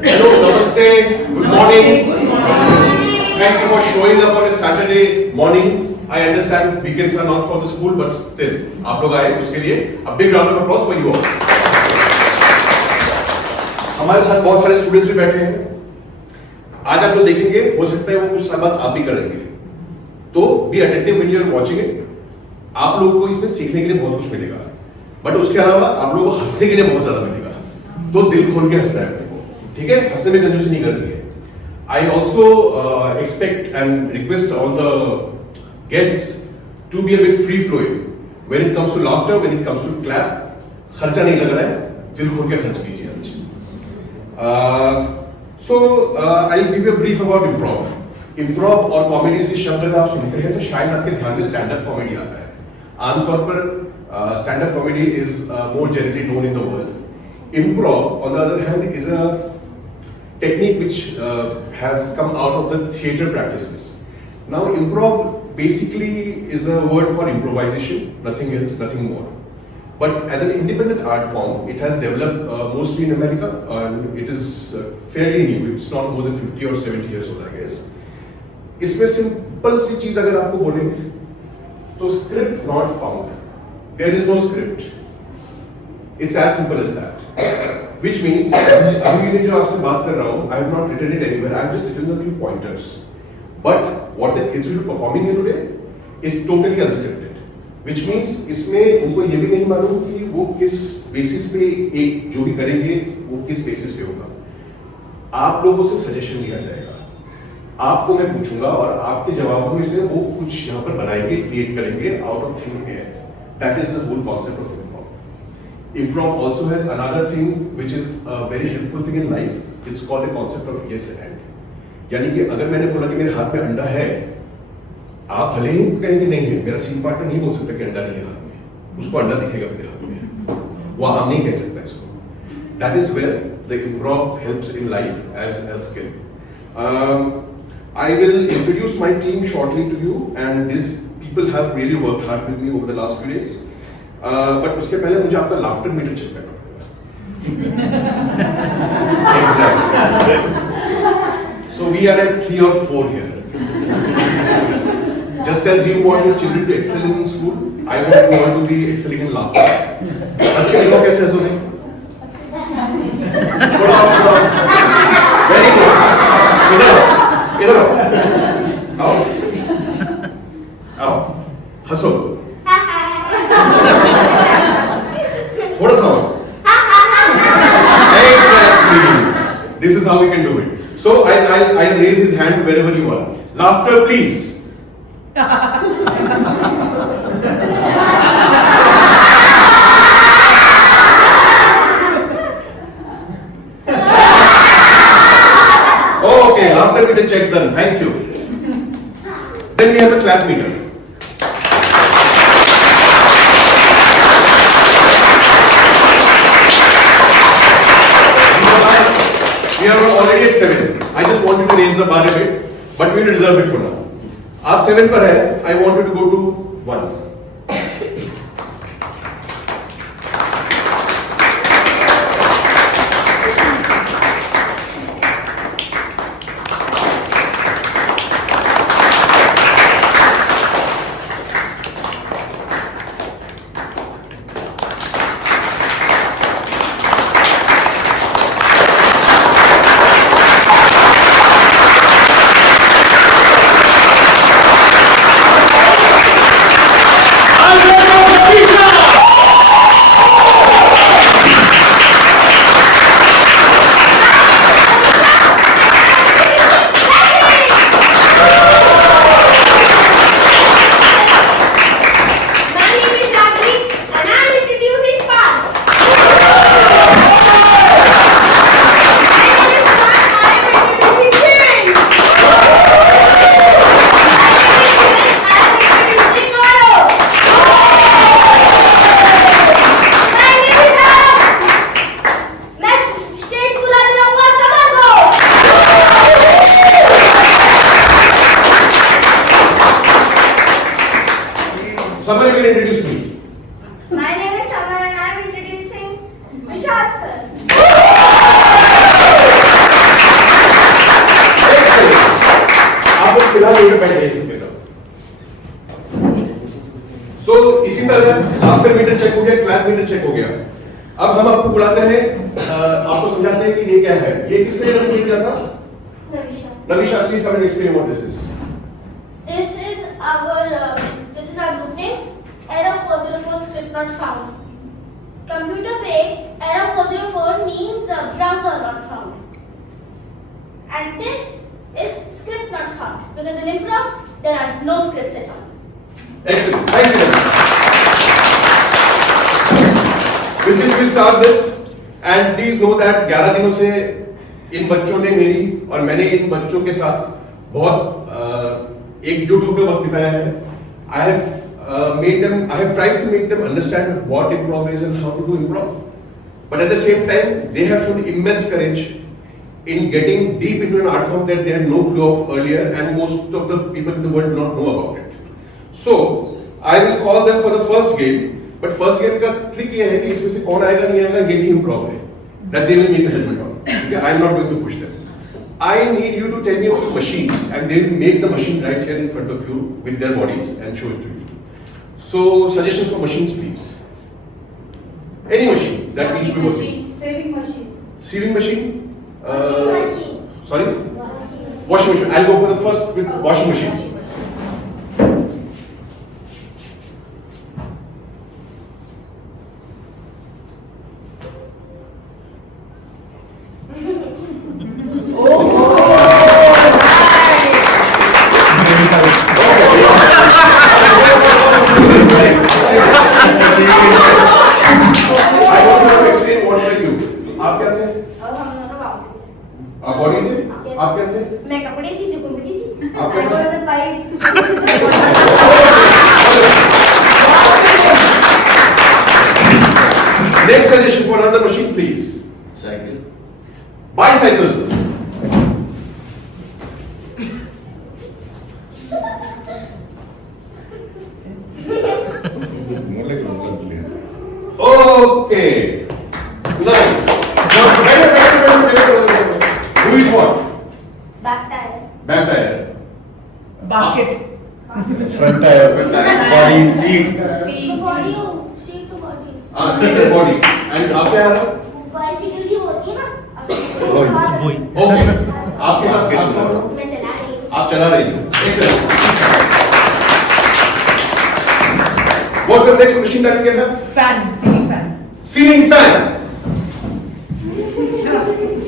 Hello, namaste, good morning. Thank you for showing up on a Saturday morning. I understand weekends are not for the school, but still, आप लोग आए उसके लिए a big round of applause for you all. हमारे साथ बहुत सारे स्टूडेंट्स भी बैठे हैं. आज आप लोग देखेंगे, हो सकता है वो कुछ साल बाद आप भी करेंगे. तो be attentive when you are watching it. आप लोगों को इसमें सीखने के लिए बहुत कुछ मिलेगा. बट उसके अलावा आप लोगों को हंसने के लिए बहुत ज्यादा मिलेगा. तो दिल खोल के हंसना है अपने को, ठीक है? हंसने में कंजूसी नहीं करनी है. I also expect and request all the guests to be a bit free flowing when it comes to laughter, when it comes to clap. खर्चा नहीं लग रहा है, दिल खोल के खर्च कीजिए आज. So I'll give you a brief about improv. Improv और कॉमेडी के शब्द अगर आप सुनते हैं तो शायद आपके ध्यान में स्टैंड अप कॉमेडी आता है. आमतौर पर stand up comedy is more generally known in the world. Improv, on the other hand, is a technique which has come out of the theatre practices. Now, improv basically is a word for improvisation, nothing else, nothing more. But as an independent art form, it has developed mostly in America, and it is fairly new. It's not more than 50 or 70 years old, I guess. इसमें सिंपल सी चीज अगर आपको बोलेंगे तो script not found. There is no script. It's as simple as that. Which means, अभी जो आपसे बात कर रहा हूँ, I have not written it anywhere. I have just written a few pointers. But what the kids will be performing here today is totally unscripted. Which means इसमें उनको ये भी नहीं मालूम कि वो किस बेसिस पे एक जो भी करेंगे वो किस बेसिस पे होगा. आप लोगों से सजेशन लिया जाएगा. आपको मैं पूछूंगा और आपके जवाबों में से वो कुछ यहाँ पर बनाएंगे, क्रिएट करेंगे out of thin air. That is the whole concept of improv. Improv also has another thing which is a very helpful thing in life. It's called the concept of yes and. यानी कि अगर मैंने बोला कि मेरे हाथ में अंडा है, आप भले ही कहेंगे नहीं है, मेरा सीन पार्टनर नहीं बोल सकता कि अंडा नहीं है हाथ में. उसको अंडा दिखेगा मेरे हाथ में, वो आम नहीं कह सकता इसको. That is where the improv helps in life as a skill. I will introduce my team shortly to you, and these people have really worked hard with me over the last few days. But उसके पहले मुझे आपका laughter metre check करना पड़ेगा. Exactly. So we are at 3 or 4 here. Just as you want your children to excel in school, I want you all to be excelling in laughter. हंसते लोग कैसे हंसोगे? Very good. इधर आओ. आओ. हंसो. थोड़ा सा और. Exactly. This is how we can do it. So I'll raise his hand wherever you are. Laughter, please. Okay, laughter meter check done. Thank you. Then we have a clap meter. We are already at 7. I just wanted to raise the bar a bit, but we will reserve it for now. आप 7 पर है. I want you to go to 1. क्वालिफाइड है सबके सब। सो इसी तरह after metre check हो गया, क्लैप मीटर चेक हो गया। अब हम आपको बुलाते हैं, आपको समझाते हैं कि ये क्या है। ये किसने रन किया था? Navisha, please come and explain what this is. This is our group name. Error 404 script not found. Computer पे error 404 means browser not found. And this is script not found because in improv there are no scripts at all. Excellent. Thank you. With this we start this, and please know that 11 दिनों से इन बच्चों ने मेरी और मैंने इन बच्चों के साथ बहुत एकजुट होकर वक्त बिताया है। I have tried to make them understand what improv is and how to do improv. But at the same time, they have shown immense courage in getting deep into an art form that they had no clue of earlier, and most of the people in the world do not know about it. So, I will call them for the first game. But first game का trick ये है कि इसमें से कौन आएगा नहीं आएगा ये भी improv है. That they will make a judgment on. Okay? I am not going to push them. I need you to tell me of machines, and they will make the machine right here in front of you with their bodies and show it to you. So, suggestions for machines, please. Any machine that needs to be working. Saving machine. Sewing machine? Washing machine. Sorry? Washing machine. I'll go for the first with washing machine. I want you to explain what were you. आप क्या थे? आप बॉडी थे? आप क्या थे? मैं कपड़े थी जो घूमती थी। आप क्या थे? Next suggestion for another machine, please. Cycle. Bicycle. Okay. Nice. Now, who is what? Back tire. Back tire. Basket. Front tire, body, seat. तो body हो, seat तो body. Seat and body. And आप क्या आ रहा? Bicycle की होती है ना? Okay. आपके पास क्या है? मैं चला रही हूँ. आप चला रही हो. Excellent. What's the next machine that we can have? Fan, ceiling fan. Ceiling fan.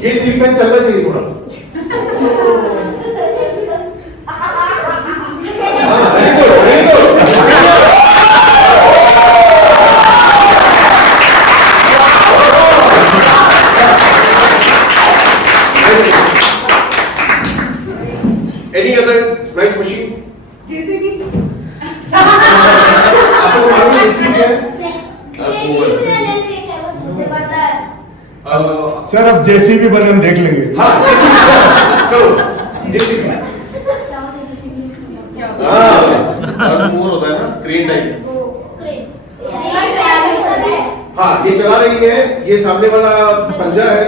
ये ceiling fan चलना चाहिए थोड़ा. हाँ, very good, very good. Any other nice machine? जैसे कि आपको मालूम है इसमें क्या है? मुझे पता है. सर अब जेसीबी बने हम देख लेंगे। हाँ, जेसीबी और मोर होता है ना क्रेन टाइप। वो क्रेन. हाँ, ये चला रही है, ये सामने वाला पंजा है।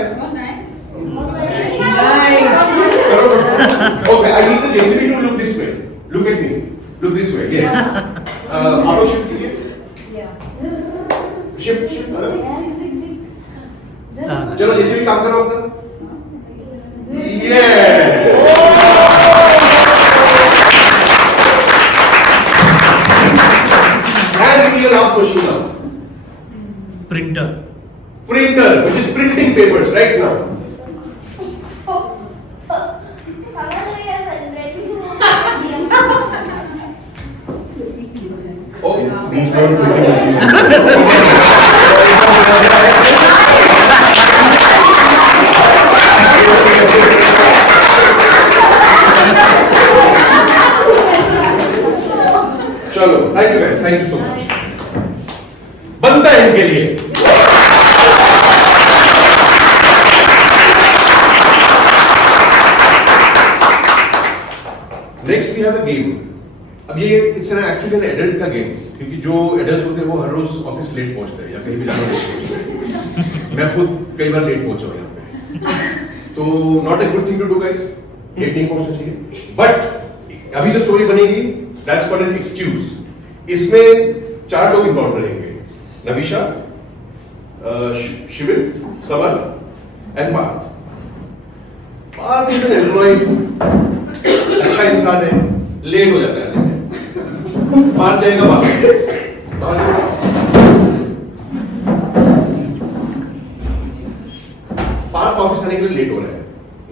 Okay, I need the JCB to look this way. Look at me. Look this way. Yes. Auto shift कीजिए. Shift. चलो JCB काम करो अपना. Yeah. And we are last question now. Printer. Printer, which is printing papers right now. चलो, thank you guys, thank you so much. बनता है इनके लिए. Next we have a game. अब ये इट्स एक्चुअली एन एडल्ट का game, क्योंकि जो एडल्ट होते हैं वो हर रोज ऑफिस लेट पहुंचते हैं या कहीं भी जाना लेट पहुंचते हैं. मैं खुद कई बार लेट पहुंचा हूं यहाँ पे, तो not a good thing to do guys. Late नहीं पहुंचना चाहिए, बट अभी जो स्टोरी बनेगी दैट्स कॉल्ड एन एक्सक्यूज। इसमें 4 लोग इन्वॉल्व रहेंगे, Navisha, Shivir, Samar and Parth. Parth is an employ, अच्छा इंसान है, लेट हो जाता है आने में। पार्थ जाएगा बाहर, पार्थ ऑफिस आने के लिए लेट हो रहा है।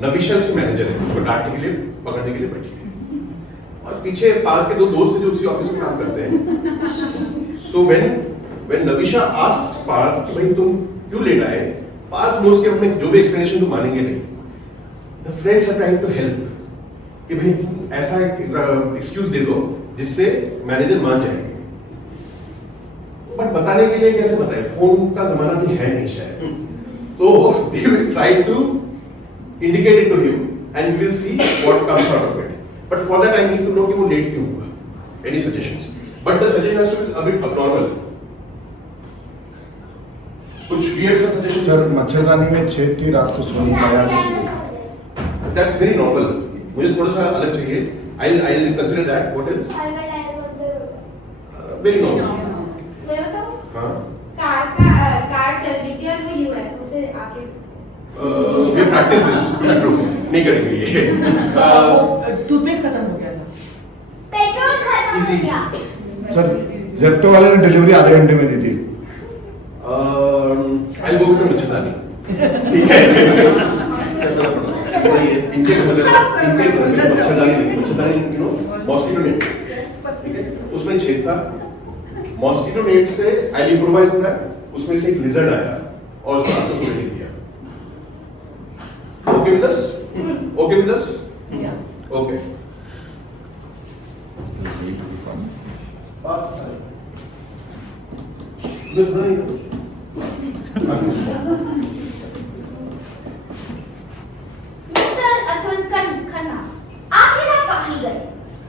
नविशा उसकी मैनेजर है, उसको डांटने के लिए, पकड़ने के लिए बैठी है। और पीछे पार्थ के 2 दोस्त हैं जो उसी ऑफिस में काम करते हैं। सो व्हेन नविशा आस्क्स पार्थ कि भाई तुम क्यों लेट आए, पार्थ नोस के अपने जो भी एक्सप्लेनेशन तुम मानेंगे नहीं। The friends are trying to help कि भाई तुम ऐसा एक्सक्यूज दे दो जिससे मैनेजर मान जाएंगे। बट बताने के लिए कैसे बताए, फोन का जमाना भी है नहीं शायद। तो they will try to indicate it to him and we will see what comes out of it. But for that I need to know कि वो late क्यों हुआ. Any suggestions? But the suggestion has to be a bit abnormal. कुछ weird सा suggestion? Sir मच्छरदानी में छेद थी, रात को सो नहीं पाया। That's very normal. मुझे थोड़ा सा अलग चाहिए. I'll consider that. What else? Very normal. मैं बताऊं? हाँ. कार चल रही थी और वो यूएफओ से आके We have practiced this. नहीं करेंगे ये. टूथपेस्ट खत्म हो गया था। पेट्रोल खत्म हो Easy. गया। सर जेप्टो वाले ने डिलीवरी आधे घंटे में दी थी। I'll go with the मच्छरदानी. ठीक है. इनके मच्छरदानी you know mosquito net. ठीक है. उसमें छेद था. मॉस्किटो नेट से आई इम्प्रोवाइज होता है, उसमें से एक लिजर्ड आया और उसको आपको सोने नहीं दिया। Okay with us? Okay with us? Okay. Mister Atul खन्ना, आखिर आप कहाँ गए?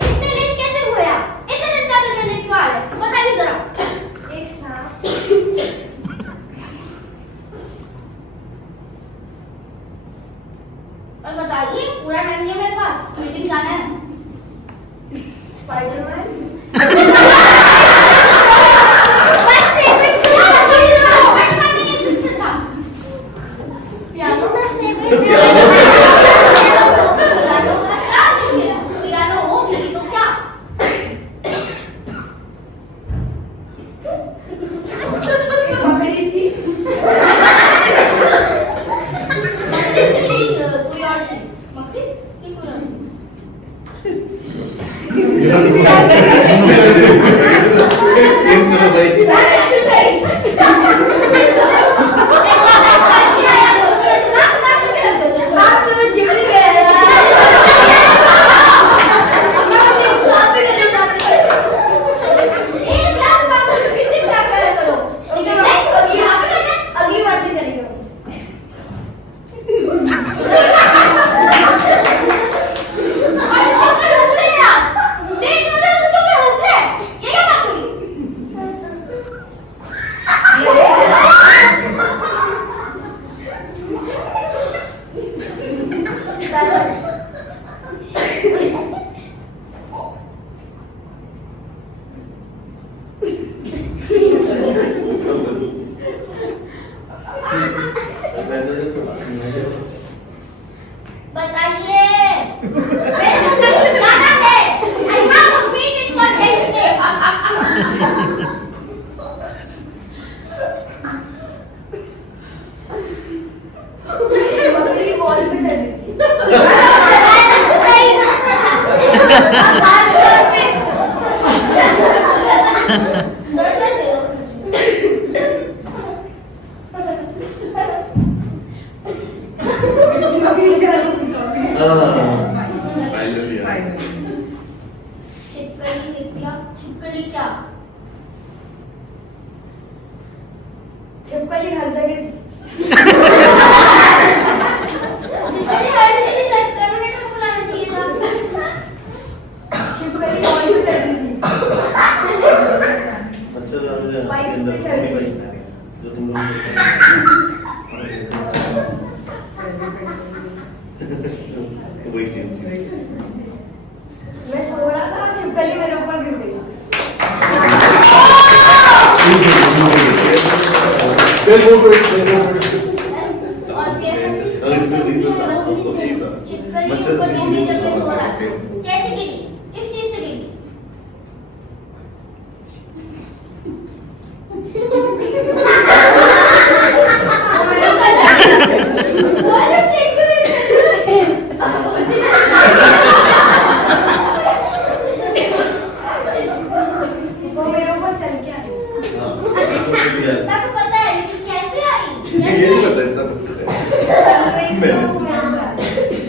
इतने लेट कैसे हुए आप? इतने दिन से आप इतने लेट क्यों आ रहे? बताइए जरा। एक साथ। और बताइए, पूरा टाइम नहीं है मेरे पास, मीटिंग जाना है। स्पाइडरमैन? बस फेवरेट सुना स्पाइडरमैन नहीं एग्जिस्ट था। पियानो का फेवरेट पियानो हो भी तो क्या? पकड़ी थी कोई और चीज मकड़ी ये कोई और चीज चेंज करो भाई। आप तो जिम गए एक लाख बात तो कितनी क्या करे करो लेकिन नहीं यहाँ पे करना अगली बार से करेंगे और इसको क्यों हंस रहे हैं आप? लेट हो रहे हैं उसको क्यों हंस रहे हैं? ये क्या बात हुई? बताइए मेरे को कहीं जाना है I have a meeting for health बकरी वॉल पे चढ़ रही थी छिपकली नित्या छिपकली क्या छिपकली हर जगह थी छिपकली हर दिन इस एक्सपेरिमेंट को बुलाना चाहिए था छिपकली वॉल पे चढ़ रही थी बाइक पे चढ़ गई जो तुम लोग वही सेम चीज। मैं सो छिपकली मेरे ऊपर गिर गई। We'll go to it. We'll go to it. और फिर इसमें भी तो था, तो यही था। चिपकली मच्छर ऊपर भी गिरने जब गिरी। मैं सो रहा था। कैसे गिरी? किस चीज से गिरी? वो मेरे ऊपर चल के आई। हाँ, उसको भी किया। इतना तो पता है लेकिन कैसे आई? ये नहीं कैसे? पता, इतना पता है। चल रही थी मैंने- वो मैं अंदर।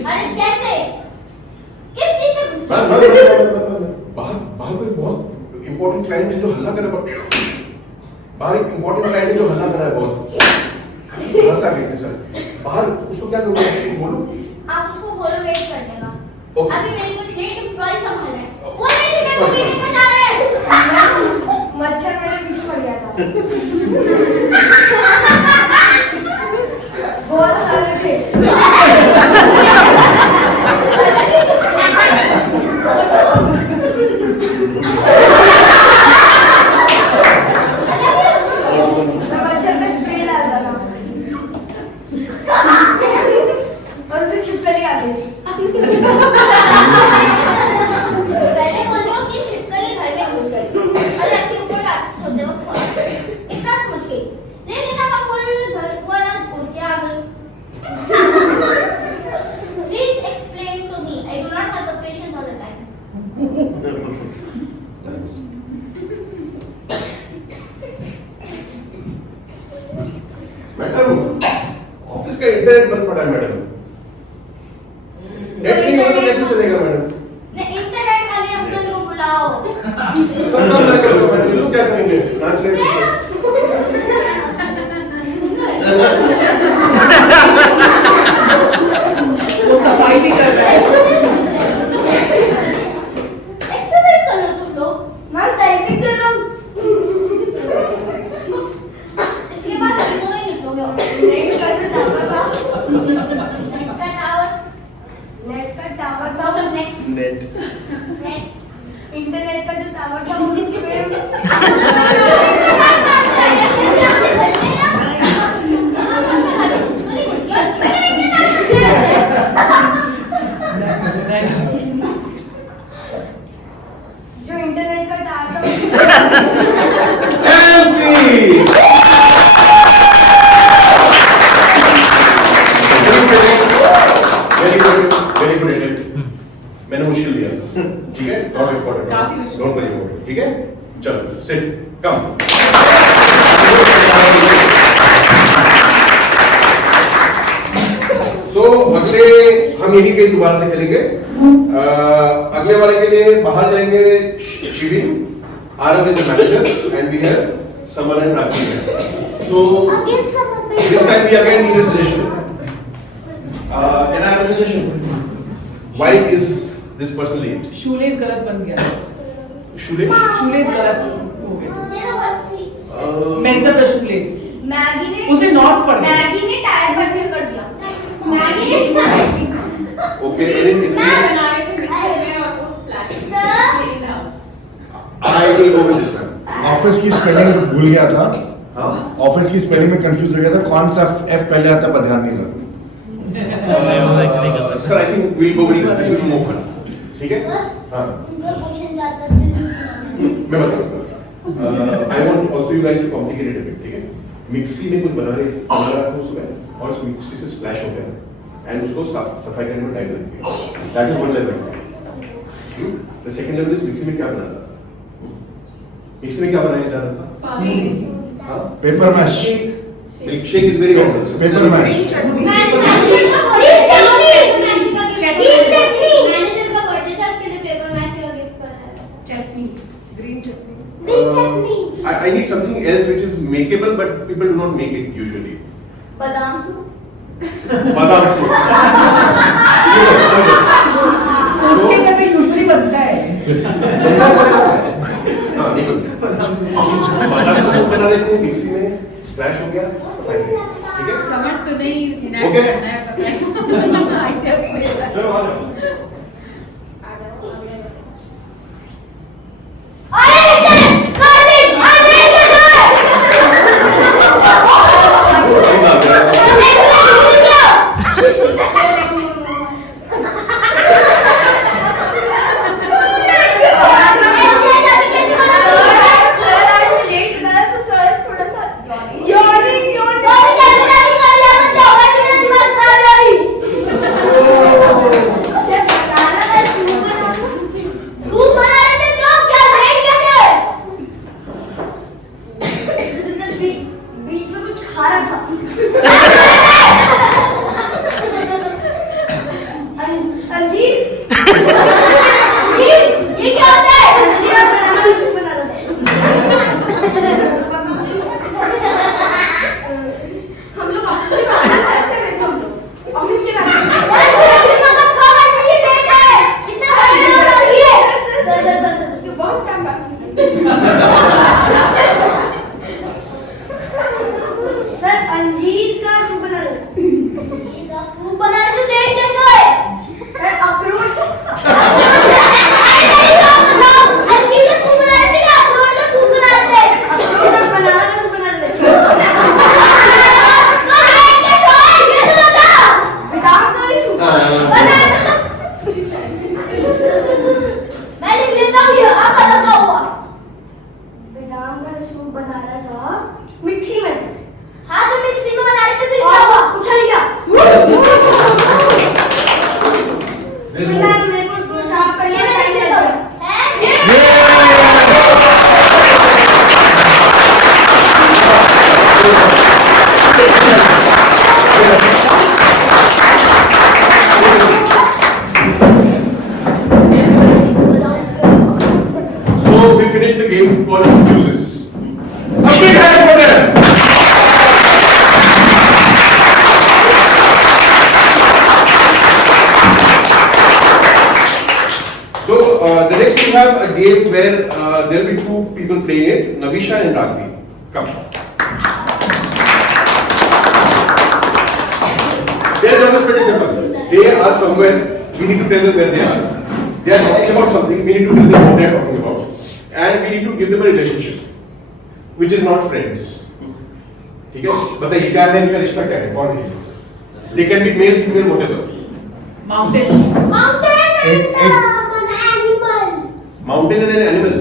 अरे कैसे? किस चीज से घुस बाहर गई? बाहर कोई बहुत इंपॉर्टेंट क्लाइंट है जो हल्ला कर रहा है। बाहर एक इंपॉर्टेंट क्लाइंट है जो हल्ला कर रहा है बहुत। हंसा गया सर। बाहर उसको क्या करूँगा? बोलो। आप उसको बोलो वेट करने का। ओके। अभी मेरे को लेट एम्प्लॉय संभालना है। वो नहीं मैं मीटिंग में जा रहा है। मच्छर मेरे पीछे पड़ गया था। बहुत सारे थे। मैं मच्छर पे स्प्रे डालता था। और उसे छिपकली आ गई। पहले बोलो कि छिपकली घर में घुस गई और आपके ऊपर रात सोते वक्त इतना समझ गई। लेकिन अब आप बोल रहे हो घर वाला उड़ के आ गई। Please explain to me. I do not have the patience all the time. Madam office का इंटरनेट बंद पड़ा है मैडम। नेट नहीं होगा तो कैसे चलेगा मैडम? नहीं इंटरनेट वाले अंकल को बुलाओ। सब काम ना करो मैडम, ये लोग क्या करेंगे? नाच रहे हैं। वो सफाई भी कर रहा है। एक्सरसाइज कर लो तुम लोग। मैं टाइपिंग कर रहा हूँ। इसके बाद तुम दोनों ही निकलोगे ऑफिस। नेट का जो टावर था, नेट का टावर नेट का टावर था वो नेट, नेट। इंटरनेट का जो टावर था वो उसकी वजह से जो इंटरनेट का टावर था एमसी वेरी गुड मैंने मुश्किल दिया, ठीक है? नॉट इम्पोर्टेंट, काफी मुश्किल। डोंट वरी अबाउट इट, ठीक है? चलो सिट कम। सो अगले हम यही के दोबारा से खेलेंगे। अगले वाले के लिए बाहर जाएंगे Shivin, Aarav is the manager and we have Samar and Rakhi here. So this time we again need a suggestion. Can I have a suggestion? Why is this person late? Shoelace गलत बन गया। Should it? शूलेस गलत हो गया। Measure the shoelace. मैगी ने उसने नॉट्स पढ़ दिए। मैगी ने टायर पंचर कर दिया। मैगी ने Okay. Anything? बनाने से मिक्सर में और वो splashing clean house. I will go with this man. Office की स्पेलिंग भूल गया था। हाँ? ऑफिस की स्पेलिंग में कंफ्यूज हो गया था, कौन सा एफ पहले आता है पर ध्यान नहीं लगा। Sir, I think we'll go with this. This will be more fun. ठीक है? हाँ. उनका क्वेश्चन जाता है। मैं बताऊँ। I want also you guys to complicate it a bit, ठीक है? मिक्सी में कुछ बना रहा था उसमें और उस मिक्सी से स्प्लैश हो गया एंड उसको सफाई करने में टाइम लग गया। That is one level. The second level is mixie में क्या बना था? मिक्सी में क्या बनाया जा रहा था? हाँ? Paper mash. Milk shake is very common. Paper mash. Chutney, green chutney. I need something else which is makeable but people do not make it usually. बादाम सूप। बादाम सूप। उसके घर पे यूजुअली बनता है। हाँ नहीं बनता। बादाम सूप बना लेते हैं मिक्सी में, स्प्लैश हो गया, ठीक है? समझ तो नहीं हिनाट Okay. करना है पता है। चलो आ जाओ। finish the game called excuses. A big hand for them. So the next we have a game where there will be two people playing it, Navisha and Ragvi. Come. Their job is pretty simple. They are somewhere, we need to tell them where they are. They are talking about something, we need to tell them what they are talking about. And we need to give them a relationship, which is not friends. ठीक है? बताइए क्या है इनका रिश्ता क्या है? कौन है? They can be male, female, whatever. Mountains. Mountain and an animal. Mountain and an animal.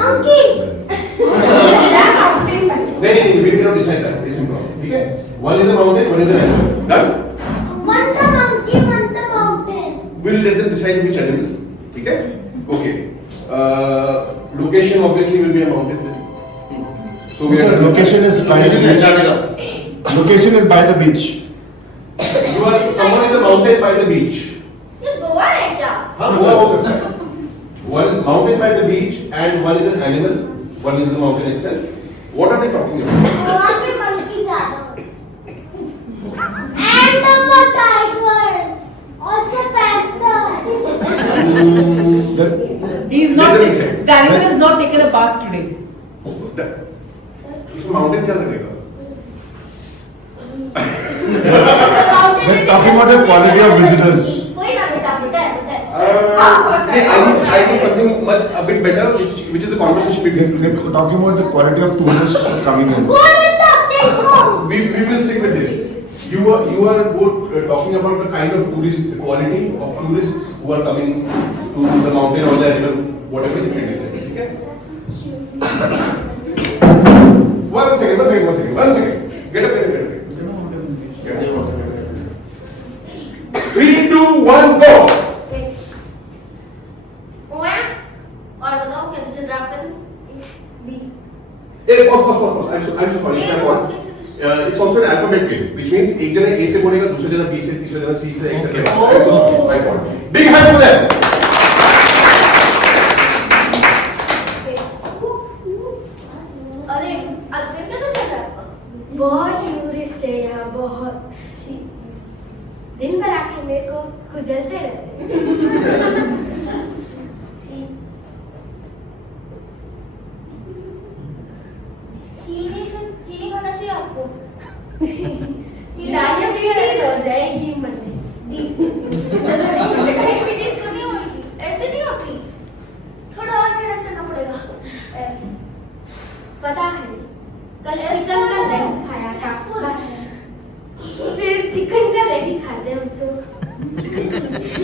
Monkey. नहीं, we cannot decide that. It's improper. ठीक है? One is a mountain, one is an animal. Done? One the monkey, one the mountain. We'll let them decide which animal. ठीक है? Okay. Location obviously will be a mountain. So we are Location is by the beach. Location is by the beach. Someone is a mountain by the beach. ये गोवा है क्या? हाँ, गोवा हो सकता है. One is mountain by the beach and one is an animal. One is the mountain itself. What are they talking about? Goa के monkey ज़्यादा होते हैं. And the tigers. Also panther. He's Let not. them decide. The animal has not taken a bath today. इसमें mountain क्या करेगा? We're talking about the quality of visitors. कोई ना बेटा बताए. I need something a bit better, which is a conversation between. They're talking about the quality of tourists coming in. Go in the temple. We will stick with this. You are both talking about the kind of tourist, the quality of tourists who are coming to the mountain or the river, whatever you can say. Okay? One second. Get up. 3, 2, 1, go. और बताओ कैसे चल रहा है आपका दिन? Hey, pause. I'm so sorry. It's my fault. It's also an alphabet game, which means एक जना A से बोलेगा, दूसरा जना B से, तीसरा जना C से, etc. I'm so sorry. My fault. Big hand for them. अरे आज दिन कैसे चल रहा है आपका? बहुत टूरिस्ट है यहाँ बहुत दिन भर आके मेरे को खुजलते रहते चीनी खाना चाहिए आपको. डायबिटीज हो जाएगी मुझे डायबिटीज तो नहीं होगी, ऐसे नहीं होती. थोड़ा और मेहनत करना पड़ेगा. पता है कल चिकन का लेग खाया था बस फिर चिकन का लेग ही खाते हम तो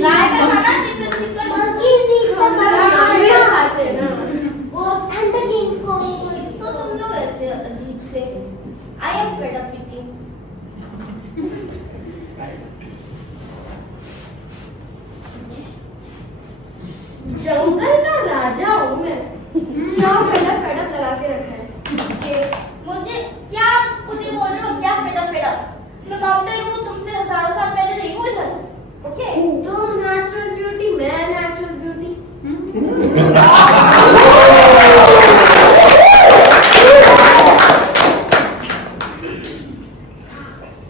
चाय का खाना चिकन इजी खाते हैं ना वो एंड द किंग कॉन्ग. तो तुम लोग ऐसे अजीब से. I am fed up eating. जंगल का राजा हूँ मैं क्या फेडअप लगा के रखा है मुझे क्या खुद ही बोल रहे हो? क्या फेड अप? मैं माउंटेन हूँ, तुमसे हजारों साल पहले नहीं हुई था. ओके तुम नेचुरल ब्यूटी मैं नेचुरल ब्यूटी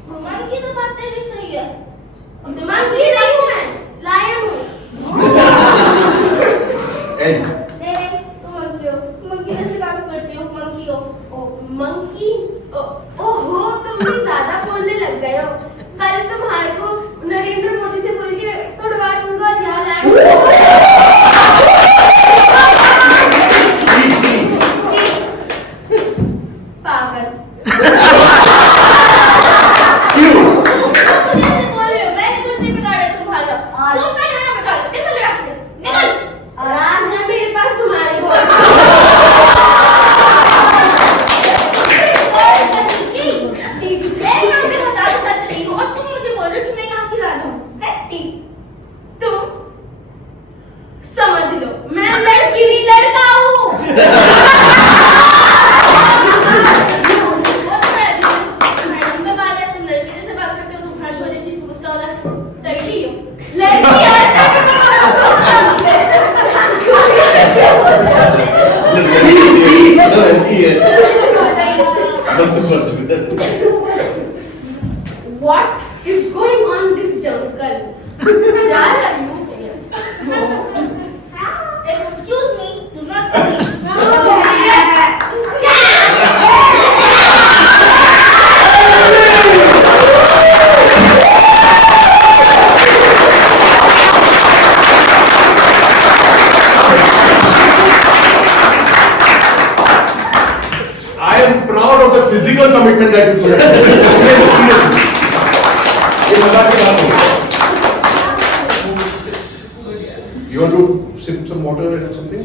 भगवान की तो बातें नहीं सही है. दिमाग की नहीं हूँ मैं लायन हूँ End. तुम मंकी जैसे काम करती हो. है What is going on this jungle? Where are you players? Excuse me, do not worry. I am proud of the physical commitment that you put in. Seriously. ये मजाक की बात नहीं। You want to sip some water or something?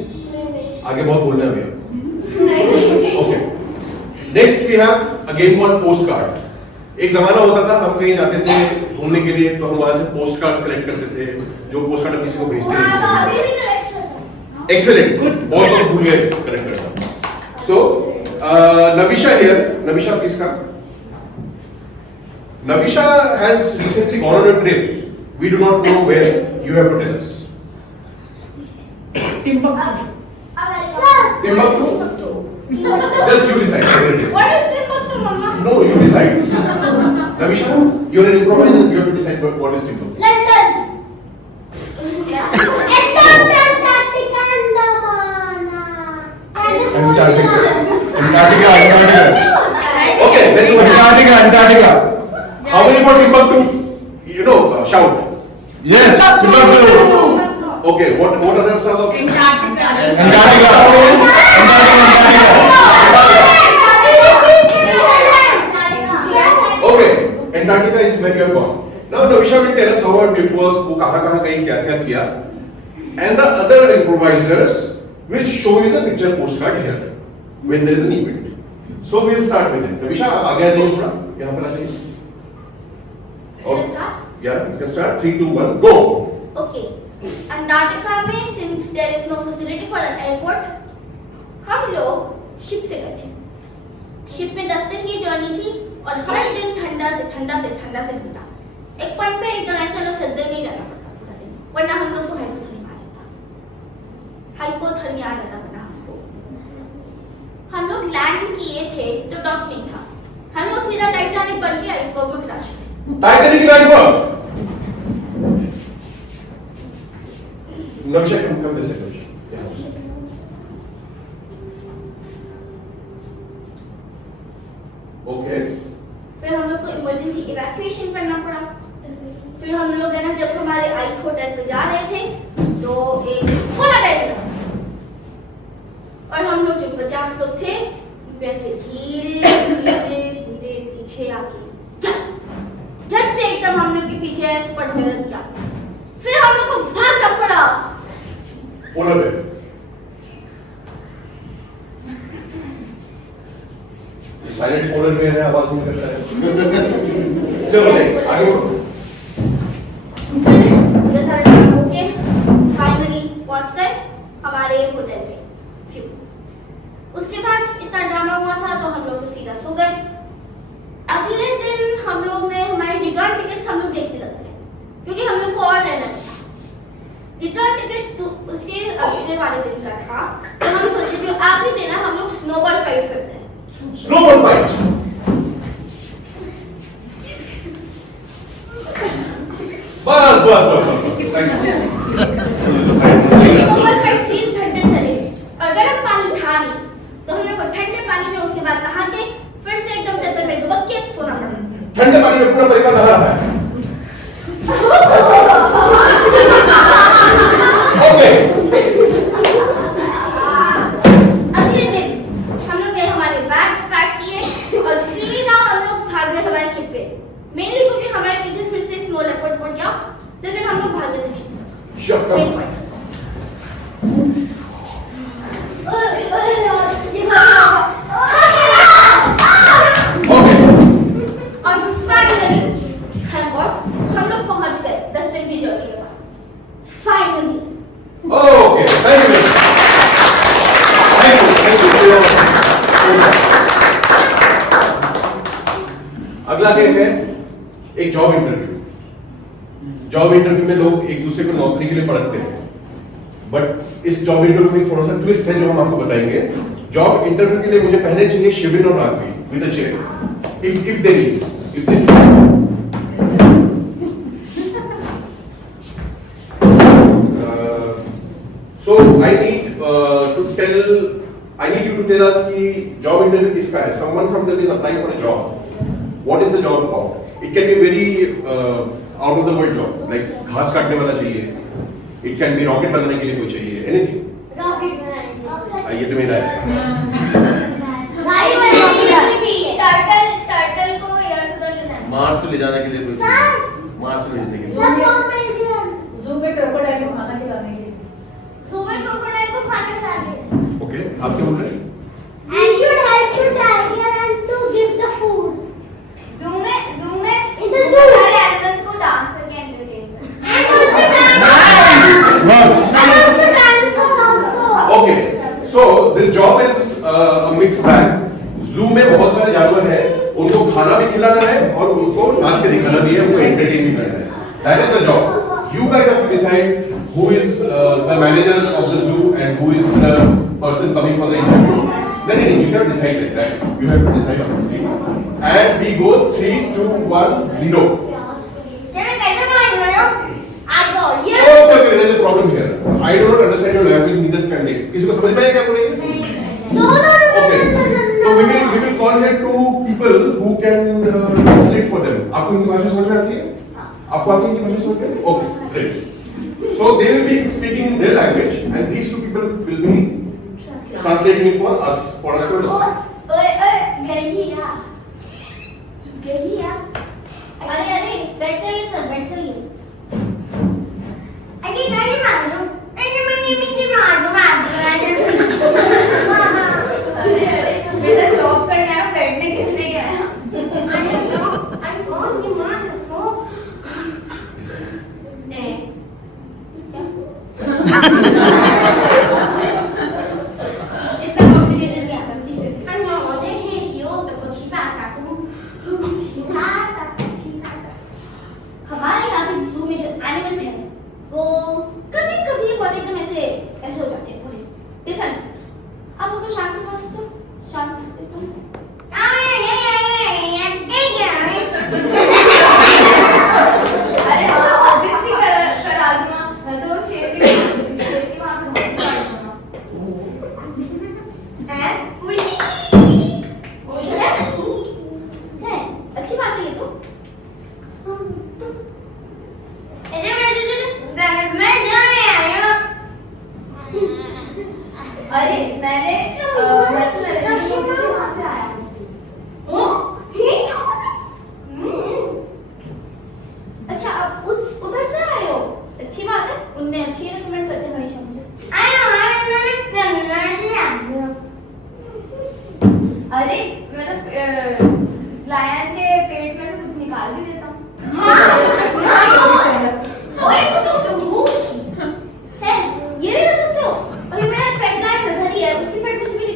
आगे बहुत बोलना है अभी आपको। Okay. Next we have a game called postcard. एक जमाना होता था हम कहीं जाते थे घूमने के लिए तो हम वहां से पोस्ट कार्ड्स कलेक्ट करते थे जो पोस्ट कार्ड किसी को भेजते थे। Excellent. बहुत भूल गए कलेक्ट करना। So Navisha here. Navisha, please come. Navisha has recently gone on a trip. We do not know where. You have to tell us. Timbuktu. Timbuktu? Just you decide where it is. What is Timbuktu, Mama? No, you decide. Navisha, you're an improviser. You have to decide what is Timbuktu. London. Antarctica. Okay, very good. Antarctica. How many for Timbuktu? You know, shout. Yes, Timbuktu. Okay, what other sort of? Antarctica. Okay, Antarctica is where you have gone. Now Navisha will tell us how our trip was, वो कहाँ गई, क्या किया, and the other improvisers will show you the picture postcard here when there is an event. So we'll start with it. Navisha, आप आगे आ जाइए थोड़ा, यहाँ पर आ जाइए. Shall I start? Yeah, you can start. 3, 2, 1, go. Okay. Antarctica में since there is no facility for an airport, हम लोग शिप से गए थे। शिप में 10 दिन की जर्नी थी और हर दिन ठंडा से ठंडा। एक पॉइंट पे एकदम ऐसा लोग चद्दर नहीं रहना पड़ता पूरा दिन, वरना हम लोग को हाइपोथर्मिया आ जाता वरना हमको। हम लोग लैंड किए थे तो डॉक नहीं था, हम लोग सीधा टाइटैनिक बन के आइसबर्ग में क्रैश हुए। Titanic iceberg. Navisha, come this way. Okay. फिर हम लोग को इमरजेंसी इवैक्यूएशन करना पड़ा। फिर हम लोग है ना जब हमारे आइस होटल पे जा रहे थे तो एक फुला बेड मिला और हम लोग जो 50 लोग थे वैसे धीरे पीछे आके झट से एकदम हम लोग के पीछे ऐसे पड़ने लग गया। फिर हम लोग को भागना पड़ा। Polar bear. Silent polar bear है, आवाज नहीं करता है। चलो नेक्स्ट आगे बढ़ो। ये सारे काम हो के फाइनली पहुंच गए हमारे होटल पे। उसके बाद इतना ड्रामा हुआ था तो हम लोग तो सीधा सो गए। अगले दिन हम लोग ने हमारे रिटर्न टिकट्स हम लोग देखने लग गए क्योंकि हम लोग को और रहना था। रिटर्न टिकट तो उसके अगले वाले दिन का था तो हम सोचे जो आखिरी दिन है हम लोग स्नोबॉल फाइट करते हैं। Snowball fight. बस। Thank you. स्नोबॉल फाइट 3 घंटे चले और गर्म पानी था नहीं तो हम लोग को ठंडे पानी में उसके बाद नहा के फिर से एकदम चद्दर में दुबक के सोना पड़ा। ठंडे पानी में पूरा तरीका नहा रहा है। Okay. अगले दिन हम लोग ने हमारे बैग्स पैक किए और सीधा हम लोग भाग गए हमारे शिप पे। मेनली क्योंकि हमारे पीछे फिर से स्नो लेपर्ड पड़ गया लेकिन हम लोग भाग गए थे शिप पे। Shut up. Okay. और फाइनली थैंक गॉड हम लोग पहुंच गए 10 दिन की जर्नी के बाद। Finally Okay. Thank you. अगला गेम है एक जॉब इंटरव्यू। जॉब इंटरव्यू में लोग एक दूसरे को नौकरी के लिए पढ़ते हैं, बट इस जॉब इंटरव्यू में थोड़ा सा ट्विस्ट है जो हम आपको बताएंगे। जॉब इंटरव्यू के लिए मुझे पहले चाहिए शिविन और Raghavi with a chair if they need so I need you to tell us कि job interview किसका है? Someone from them is applying for a job. What is the job about? It can be very out of the world job, like घास काटने वाला चाहिए. It can be rocket बनाने के लिए कोई चाहिए. Anything? रॉकेट ये तो मेरा है. टर्टल को एयर से उधर ले जाना मार्स पे ले जाने के लिए कोई सर मार्स पे भेजने के लिए सब कॉम्पिटिशन जू में क्रोकोडाइल को खाना खिलाने के लिए. सुबह क्रोकोडाइल को खाना खिलाने Okay. आप क्या बोल रहे हैं? I should help to tiger and to give the food. Zoo में In the zoo. सारे animals को डांस करके entertain करना. And also dinosaur. Works. And also dinosaur also. Okay. So this job is a mixed bag. Zoo में बहुत सारे जानवर हैं. उनको खाना भी खिलाना है और उनको नाच के दिखाना भी है, उनको एंटरटेन भी करना है. That is the job. You guys have to decide who is the manager of the zoo and who is the person coming for the interview. No, you have decided, right? You have to decide on this thing. And we go 3, 2, 1, 0. Can I get the money? I go. Okay, Yes. okay, there is a problem here. I do not understand your language, neither can they. किसी को समझ में आया क्या बोल रही है? No. Okay. So we will call here two people who can translate for them. आपको इनकी भाषा समझ में आती है? आपको आती है इनकी भाषा समझ में? Okay, great. So they will be speaking in their language, and these two people will be translating it for us to understand. गलिया. अरे बैठ जाइए सर, बैठ जाइए. अरे नहीं मालूम. अरे मुझे मालूम अरे बेटा जॉब करना है, बैठने के लिए गया है. हमारे यहाँ पे जू में जो एनिमल्स हैं वो कभी कभी बहुत एकदम ऐसे हो जाते हैं पूरे डिफेंसेस. आप उनको शांत करवा सकते हो? शांत एकदम. अरे हाँ obviously करा दूँगा. मैं तो शेर की वहाँ पे अच्छी बात है ये तो. अरे मैंने वहाँ से आया अच्छा आप उधर से आए हो. अच्छी बात है. उनने अच्छी रिकमेंड करते हैं हमेशा मुझे. अरे मैं तो लायन के पेट में से कुछ निकाल भी देता हूँ. ओए तुम घूस है ये भी कर सकते हो. अभी मेरा पेट लायन गधरी है, उसके पेट में से भी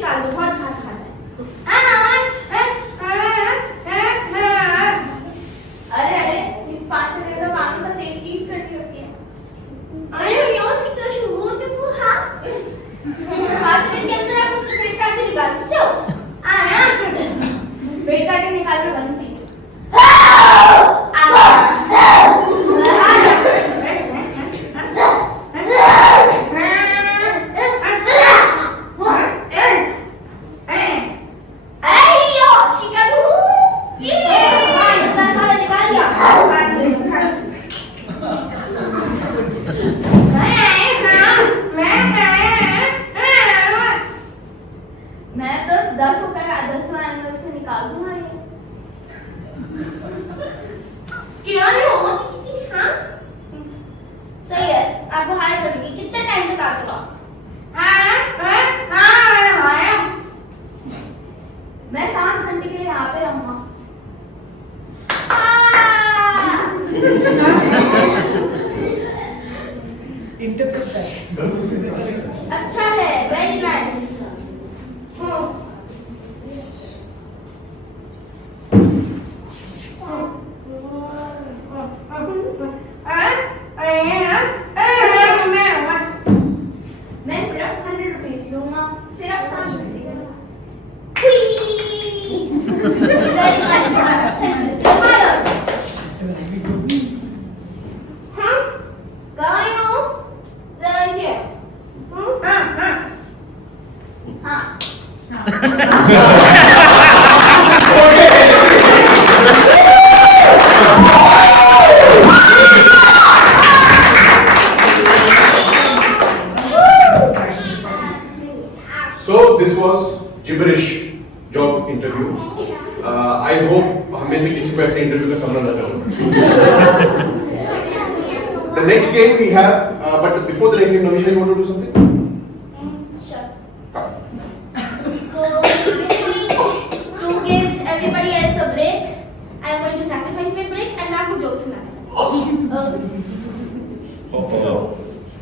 this was gibberish job interview. I hope हमें से किसी को ऐसे इंटरव्यू का सामना न करो. The next game we have, but before the next game, Navisha, you want to do something? Sure. Come. So basically, to give everybody else a break, I'm going to sacrifice my break and आपको jokes सुनाना.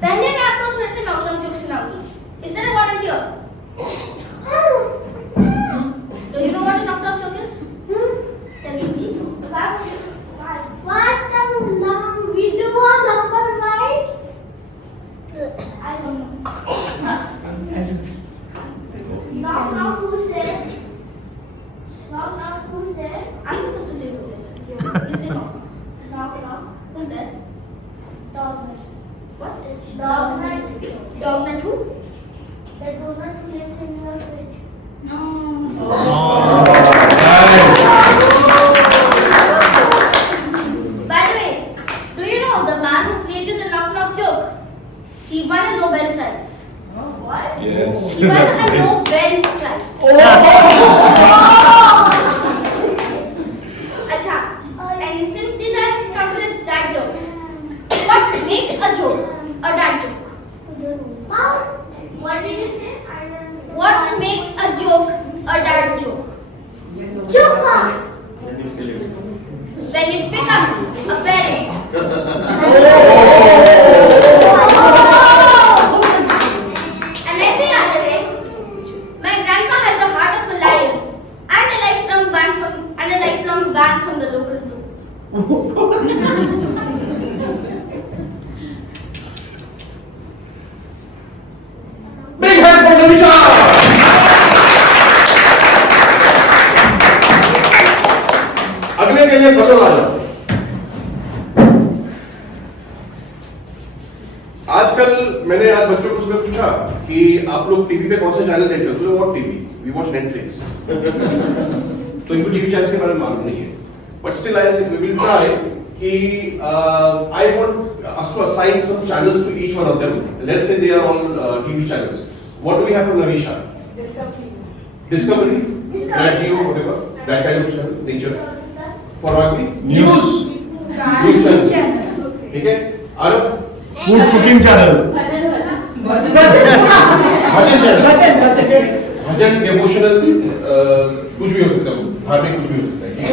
पहले मैं आपको थोड़े से knock knock jokes सुनाऊंगी. Is there a volunteer? Do you know what a knock knock joke is? Tell me please. What's the number? We do a number wise. I don't know. Knock knock. Who's there? Knock knock. Who's there? I'm supposed to say who's there. You say knock. Knock knock. Who's there? Dog. What? Dog. Dog nut who? The donut who lives in your fridge. By the way, do you know the man who created the knock knock joke? He won a Nobel Prize. What? Yes. He won a Nobel Prize. Acha. And since these are countless dad jokes, what makes a joke a dad joke? What did you say? I don't know. What makes a joke a dad joke? Chupa. When it becomes a parent. And I say other way, my grandpa has the heart of a lion and a lifelong ban from the local zoo. Big hand for Navisha. अगले के लिए सब लोग आ जाओ. आजकल मैंने आज बच्चों को सुबह पूछा कि आप लोग टीवी पे कौन सा चैनल देखते हो? तो what TV? We watch Netflix. तो इनको टीवी चैनल के बारे में मालूम नहीं है. But still I will try कि I want us to assign some channels to each one of them. Let's say they are all TV channels. What do we have from Navisha? Discovery, Nat Geo, whatever, that kind of channel, nature. For Agni, News. News channel. ठीक है? Arab, Food cooking channel. भजन channel. भजन, devotional, कुछ भी हो सकता है, धार्मिक कुछ भी हो सकता है, ठीक है?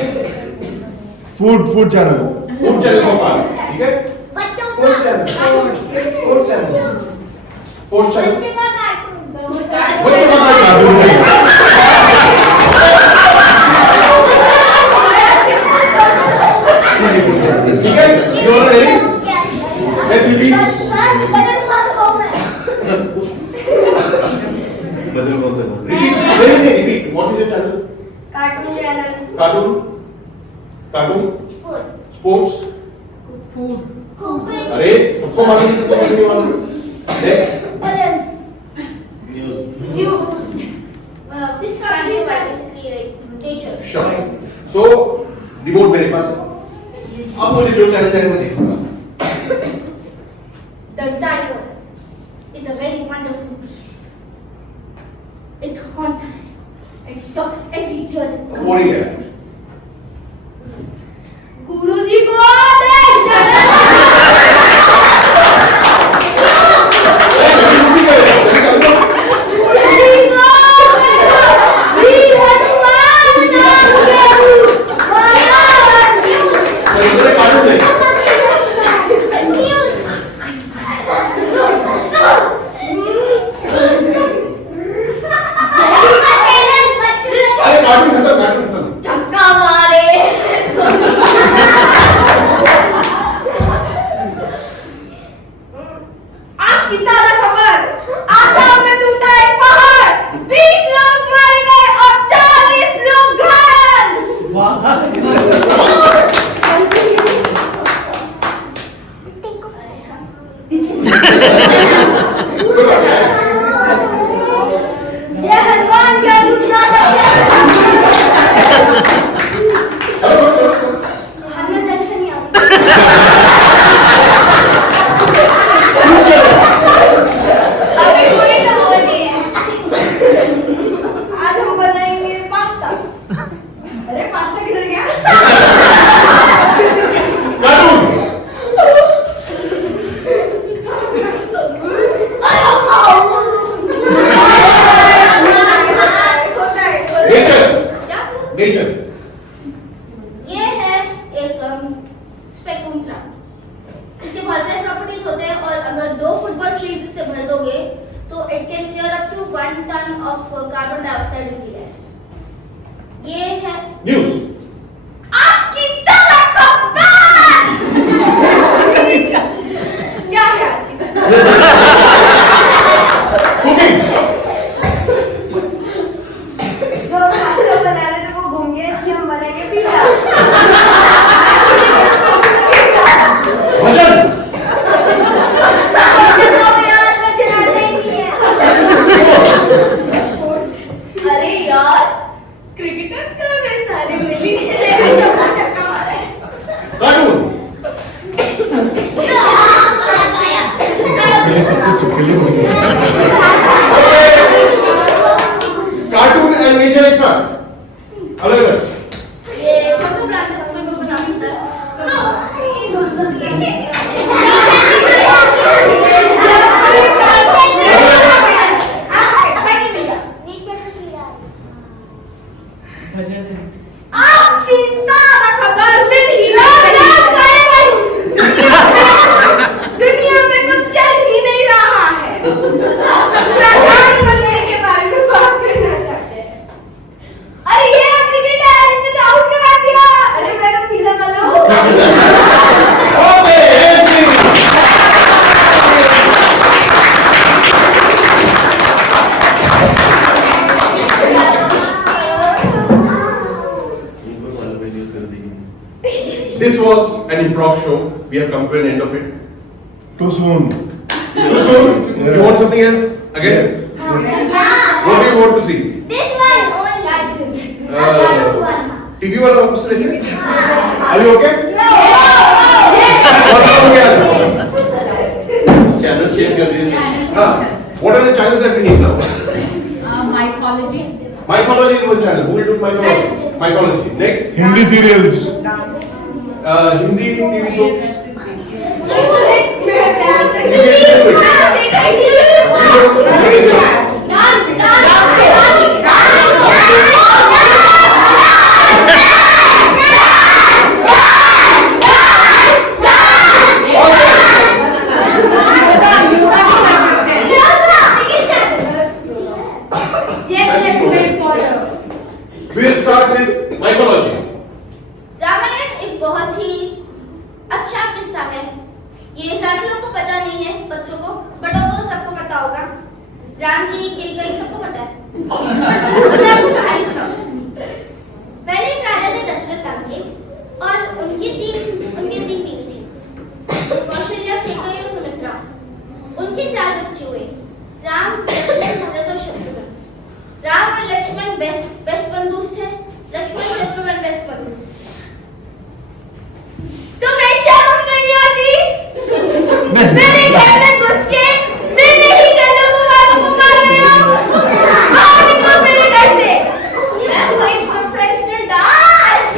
Food channel. Food channel का पार्ट, ठीक है? Sports channel. Sports channel. Sports channel. बच्चों का ठीक है? You are ready? Let's repeat. मजे में बोलते हैं. Repeat. Repeat. What is your channel? Cartoon channel. Cartoon. Sports. अरे सबको मालूम है, सबको नहीं मालूम. Next. News. This cartoon is basically like nature. Sure. So remote मेरे पास है. अब मुझे जो चैनल चाहिए मैं देखूंगा. The tiger is a very wonderful beast. It haunts us and stalks every turn it comes. Boring है. Guruji को आदेश देना. एक जिससे भर दोगे तो it can clear up to 1 ton of carbon dioxide in the air. ये है न्यूज। आपकी तरह खबर क्या है आज की कुकिंग। जो पास्ता बना रहे थे वो घूम गए, इसलिए हम बनाएंगे पिज्जा। भजन। अरे यार क्रिकेटर्स कहाँ गए सारे मिल ही नहीं रहे हैं, चक्का चक्का मारा है। कार्टून। कार्टून एंड नेचर एक साथ अलग अलग। ये फोटोग्राफ से कोई बना सकता है। भजन है। आपकी ताज़ा खबर मिल ही नहीं रही। दुनिया में कुछ चल ही नहीं रहा है। प्रधानमंत्री के बारे में बात करना चाहते हैं। अरे ये ना क्रिकेटर इसने तो आउट करा दिया। अरे मैं तो पिज्जा वाला हूँ। Okay This was an improv show. We have come to an end of it. Too soon. Too soon? You want something else? Again? Yes. What do you want to see? This one only. Another one. TV वाला वापस लेके? Are you okay? What हो गया? Channel change कर दीजिए। What are the channels that we need now? Mythology. Mythology is one channel. Who will do mythology? Mythology. Next, Hindi serials. Hindi TV soaps. We'll start with mythology. Ramayan एक बहुत ही अच्छा किस्सा है। ये सारे लोगों को पता नहीं है, बच्चों को, बड़ों को सबको पता होगा। राम जी के कई सबको पता है। मैं आपको कहानी सुनाऊंगी। पहले एक राजा थे दशरथ नाम के और उनकी तीन बीवी थी, कौशल्या, केकई और सुमित्रा। उनके 4 बच्चे हुए, राम, लक्ष्मण, भरत और शत्रुघ्न। राम और लक्ष्मण बेस्ट बंधु थे। लक्ष्मण शत्रुघ्न बेस्ट बंधु थे। तुम्हें शर्म नहीं आती? मेरे घर में घुस के मेरे ही गलों को आपको मार रहे हो? आओ निकलो मेरे घर से। मैं वही प्रोफेशनल डांस।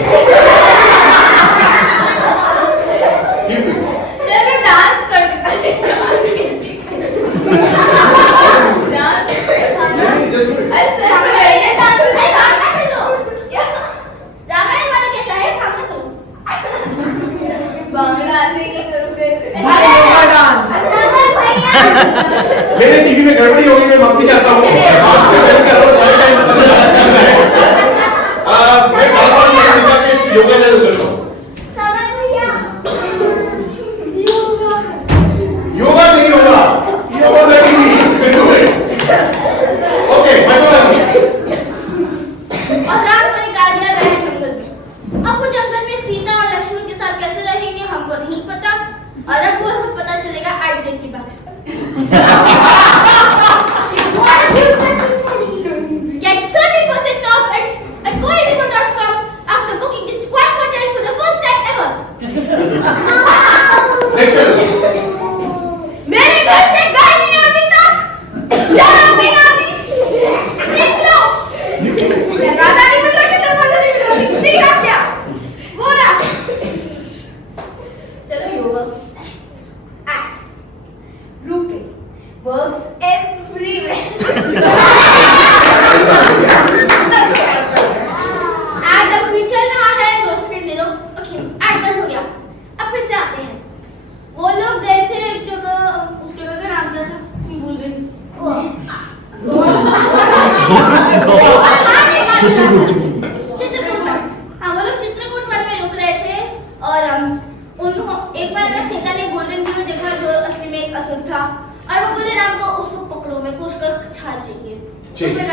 Keep it. चलो डांस करते डांस। Just do it. अरे सर मैंने डांस रामायण वाला कहता है काम ना करो। बांग्ला नहीं करते। मेरे टीवी में गड़बड़ी होगी, मैं माफी चाहता हूँ। आज मैं चैनल कर रहा हूँ, सारे टाइम पता नहीं मैं डांस वाला चैनल निकाल के योगा चैनल करता हूँ। योगा से ही होगा। योगा से ही will do it. Okay, mythology. और राम को निकाल दिया गया है जंगल में। अब वो जंगल में सीता और लक्ष्मण के साथ कैसे रहेंगे हमको नहीं पता, और अब वो सब पता चलेगा एड ब्रेक की बात। Get 30% off at goindigo.com after booking just one hotel for the first time ever. Next channel. मेरे घर से गाय नहीं आती तक शर्म नहीं आती। निकलो। दरवाजा नहीं मिल रहा कि दरवाजा नहीं मिल रहा? दिख रहा क्या? बोला। चलो yoga. Act. Routine. Works everywhere. Ad अब भी चल रहा है, 2 सेकंड दे दो। ओके, एड बंद हो गया। अब फिर से आते हैं। वो लोग गए थे एक जगह, उस जगह का नाम क्या था? खा चाहिए तो चाहिए। फिर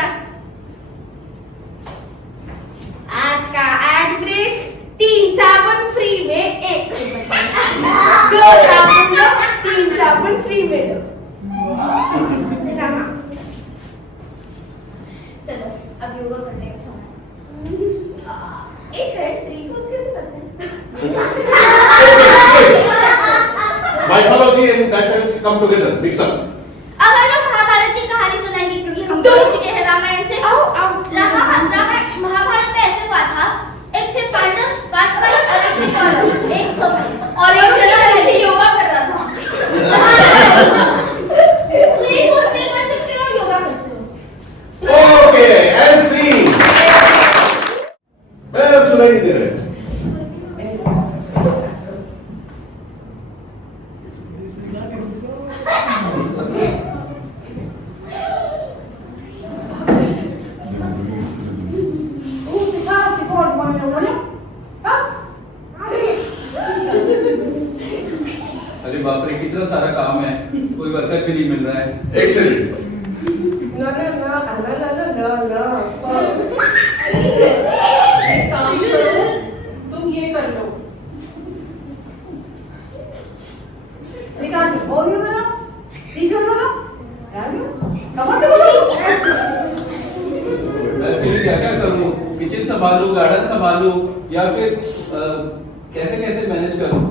आज का एड ब्रेक 3 साबुन फ्री में 1 2 साबुन लो 3 साबुन फ्री में लो जामा चलो अब योगा करने का समय। एक सेकंड ट्री पोज कैसे करते हैं? Mythology and culture come together, mix up. अब हम लोग महाभारत की कहानी सुनाएंगे क्योंकि हम तो- सुन चुके हैं रामायण से महाभारत में ऐसे हुआ था, एक थे पांडव 5 भाई और एक थे कौरव 100 भाई और एक जना ऐसे योगा कर रहा था। ट्री पोज नहीं कर सकते और योगा करते हो। Okay, and scene. मैम सुनाई नहीं दे रहे। अरे बाप रे कितना सारा काम है, कोई वर्कर भी नहीं मिल रहा है। Excellent. एक काम करो, तुम ये कर लो। मैं फिर क्या क्या करूँ, किचन संभालूं, गार्डन संभालूं या फिर कैसे कैसे मैनेज करूँ?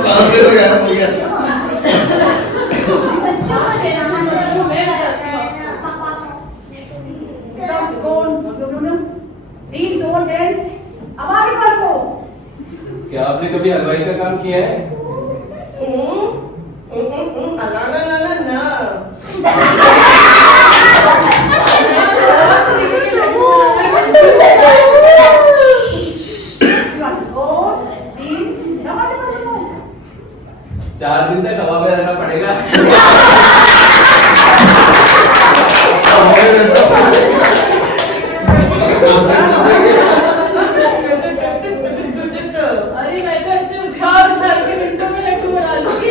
ट्रांसलेट हो गया, हो गया। क्या आपने कभी हलवाई का काम किया है? चार दिन तक हवा में रहना पड़ेगा। अरे मैं तो ऐसे उछाल उछाल के मिनटों में लड्डू बना लूंगी।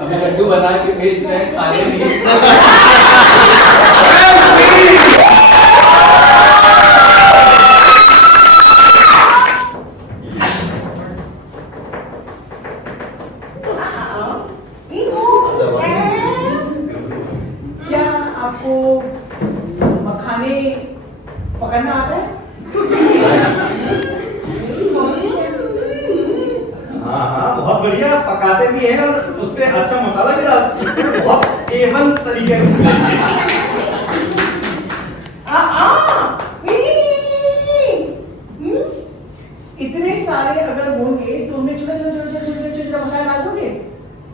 हमें लड्डू बना के बेच रहे हैं, खाने नहीं। क्या आपको मखाने पकड़ना आता है? हाँ हाँ बहुत बढ़िया पकाते भी हैं और उस पे अच्छा मसाला भी डालते हैं, बहुत एवन तरीके से। इतने सारे अगर होंगे तो उनमें छोटा छोटा छोटा छोटा छोटा छोटा मसाला डाल दोगे?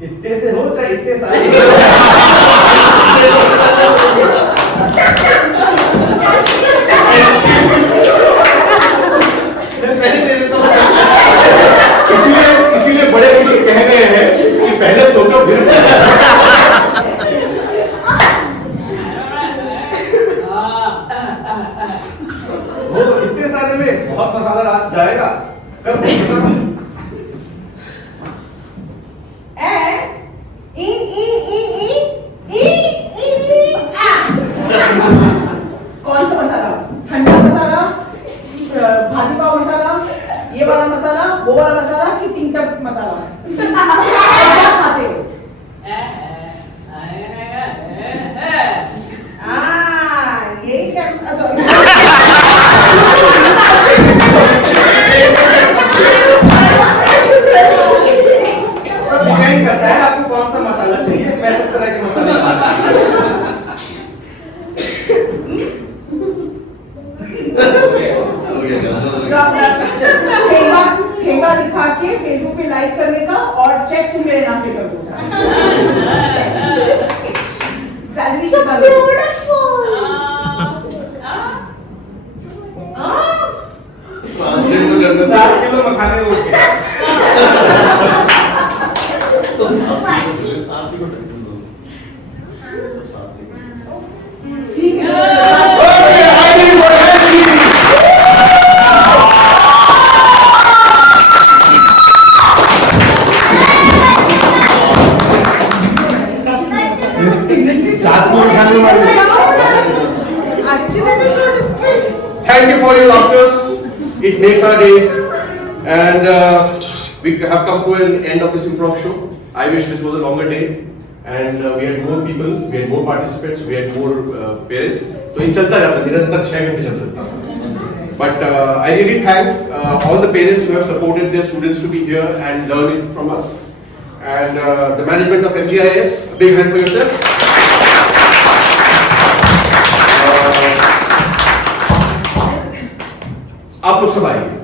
इतने से हो चाहे इतने सारे मैं पहले दे देता हूँ। इसीलिए बड़े बुजुर्ग कह गए हैं कि पहले सोचो फिर वो इतने सारे में बहुत मसाला डाल जाएगा कर देगा। कौन सा मसाला? ठंडा मसाला, भाजी पाव मसाला, ये वाला मसाला, वो वाला मसाला कि तीन टक मसाला? क्या खाते हो? यही क्या? तो डिपेंड करता है आपको कौन सा मसाला चाहिए, मैं सब तरह के मसाले खाता हूँ। ठेका दिखा के फेसबुक पे लाइक करने का और चेक तुम मेरे नाम पे कर दो। सैलरी कितना लोगे? ट्रांसलेट तो करना था। 4 किलो मखाने हो गए। makes our days, and we have come to an end of this improv show. I wish this was a longer day, and we had more people, we had more participants, we had more parents. तो ये चलता जाता, निरंतर 6 घंटे चल सकता था. But I really thank all the parents who have supported their students to be here and learn it from us. And the management of MGIS, a big hand for yourself. आप लोग सब आइए.